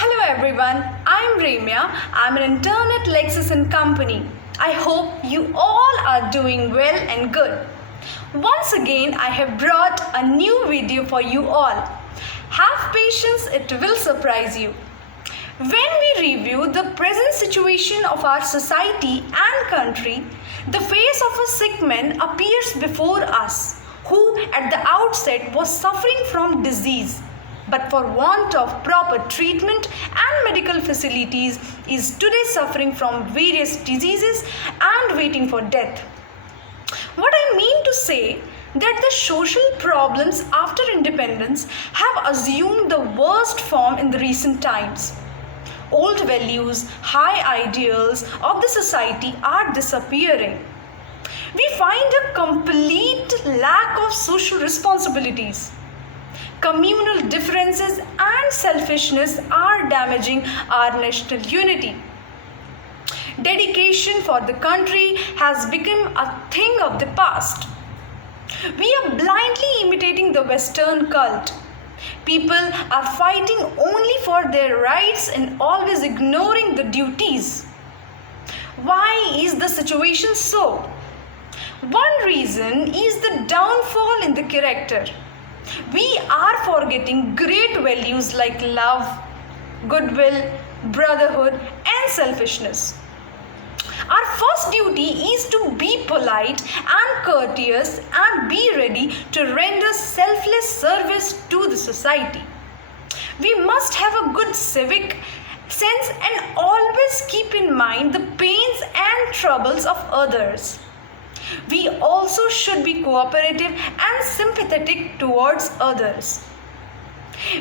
Hello everyone, I'm Ramya. I'm an intern at Lexis & Company. I hope you all are doing well and good. Once again, I have brought a new video for you all. Have patience, it will surprise you. When we review the present situation of our society and country, the face of a sick man appears before us, who at the outset was suffering from disease, but for want of proper treatment and medical facilities is today suffering from various diseases and waiting for death. What I mean to say that the social problems after independence have assumed the worst form in the recent times. Old values, high ideals of the society are disappearing. We find a complete lack of social responsibilities. Communal differences and selfishness are damaging our national unity. Dedication for the country has become a thing of the past. We are blindly imitating the Western cult. People are fighting only for their rights and always ignoring the duties. Why is the situation so? One reason is the downfall in the character. We are forgetting great values like love, goodwill, brotherhood, and selfishness. Our first duty is to be polite and courteous and be ready to render selfless service to the society. We must have a good civic sense and always keep in mind the pains and troubles of others. We also should be cooperative and sympathetic towards others.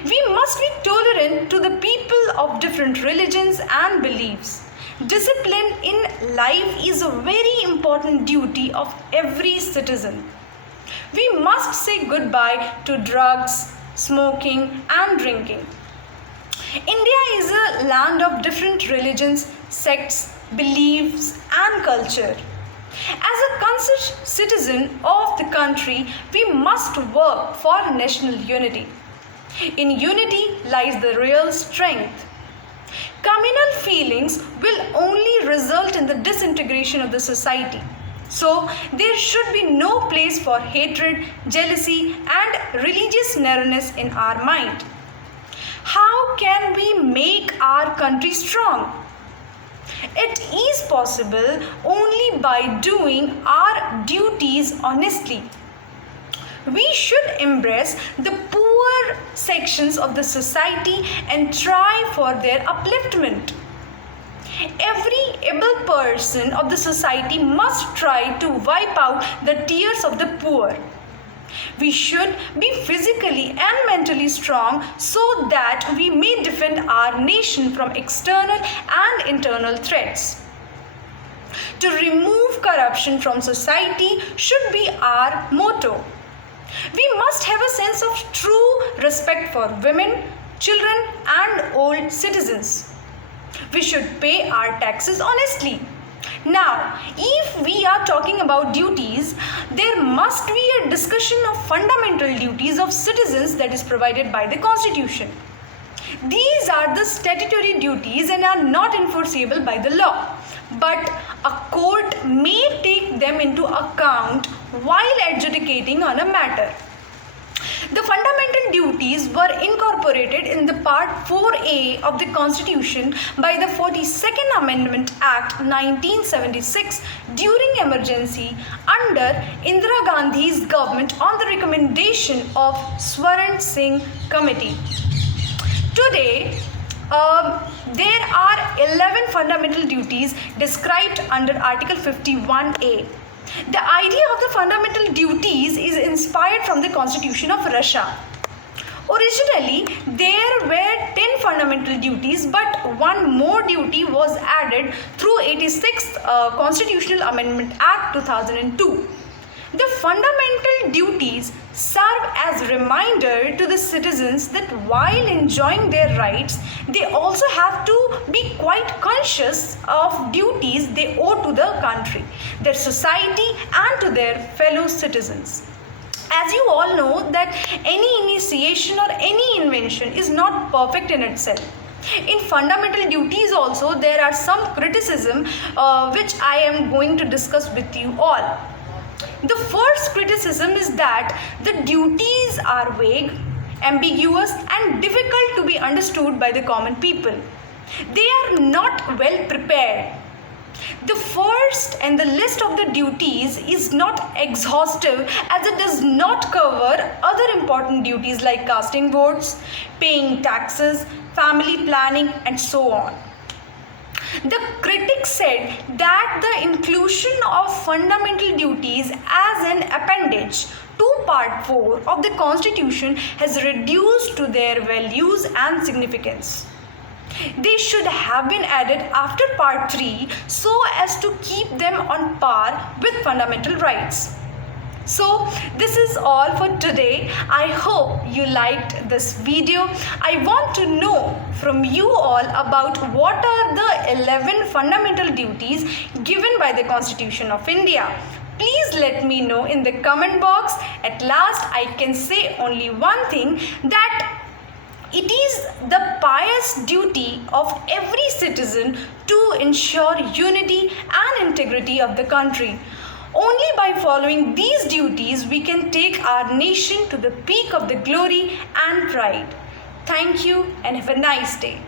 We must be tolerant to the people of different religions and beliefs. Discipline in life is a very important duty of every citizen. We must say goodbye to drugs, smoking, and drinking. India is a land of different religions, sects, beliefs, and culture. As a conscious citizen of the country, we must work for national unity. In unity lies the real strength. Communal feelings will only result in the disintegration of the society. So, there should be no place for hatred, jealousy, and religious narrowness in our mind. How can we make our country strong? It is possible only by doing our duties honestly. We should embrace the poor sections of the society and try for their upliftment. Every able person of the society must try to wipe out the tears of the poor. We should be physically and mentally strong so that we may defend our nation from external and internal threats. To remove corruption from society should be our motto. We must have a sense of true respect for women, children, and old citizens. We should pay our taxes honestly. Now, if we are talking about duties, there must be a discussion of fundamental duties of citizens that is provided by the Constitution. These are the statutory duties and are not enforceable by the law, but a court may take them into account while adjudicating on a matter. The fundamental duties were incorporated in the Part 4A of the Constitution by the 42nd Amendment Act 1976 during emergency under Indira Gandhi's government on the recommendation of Swaran Singh Committee. Today, there are 11 fundamental duties described under Article 51A. The idea of the fundamental duties is inspired from the Constitution of Russia. Originally, there were 10 fundamental duties, but one more duty was added through 86th Constitutional Amendment Act 2002. The fundamental duties serve as reminder to the citizens that while enjoying their rights, they also have to be quite conscious of duties they owe to the country, their society, and to their fellow citizens. As you all know that any initiation or any invention is not perfect in itself. In fundamental duties also there are some criticism which I am going to discuss with you all. The first criticism is that the duties are vague, ambiguous, and difficult to be understood by the common people. They are not well prepared. The first and the list of the duties is not exhaustive as it does not cover other important duties like casting votes, paying taxes, family planning, and so on. The critics said that the inclusion of fundamental duties as an appendage to Part 4 of the Constitution has reduced to their values and significance. They should have been added after Part 3 so as to keep them on par with fundamental rights. So this is all for today. I hope you liked this video. I want to know from you all about what are the 11 fundamental duties given by the Constitution of India. Please let me know in the comment box. At last, I can say only one thing, that it is the pious duty of every citizen to ensure unity and integrity of the country. Only by following these duties we can take our nation to the peak of the glory and pride. Thank you and have a nice day.